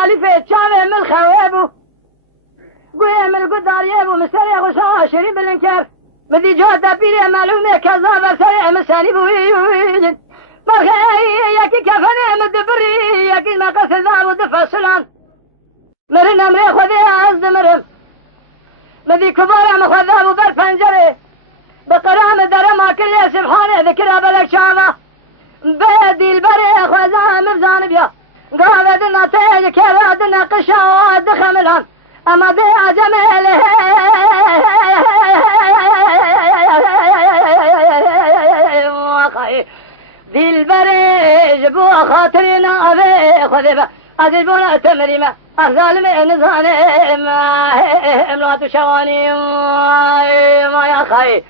مالفة شامل من خوابو قوي من قداريبو مستري غشا شريب الانكار بدي جهد بيري معلومة كذا برسري مساني بويجن برخي يكي كفني مدبري يكي ما قصد دار ودفع سلان مرن امري خذي عزد مرم مدي كبار مخذاب وبر فنجري بقرام درما كل سبحانه ذكرها بلك شامة بدي البري خوزا مرزان بيا قابدنا تيج كرادنا قشا ودخملان اما دي عجمله دي البري جبوا خاطرنا ابي خذبه أزلبونا تمريمة أغزال من نزاني امرات شواني ما يا خي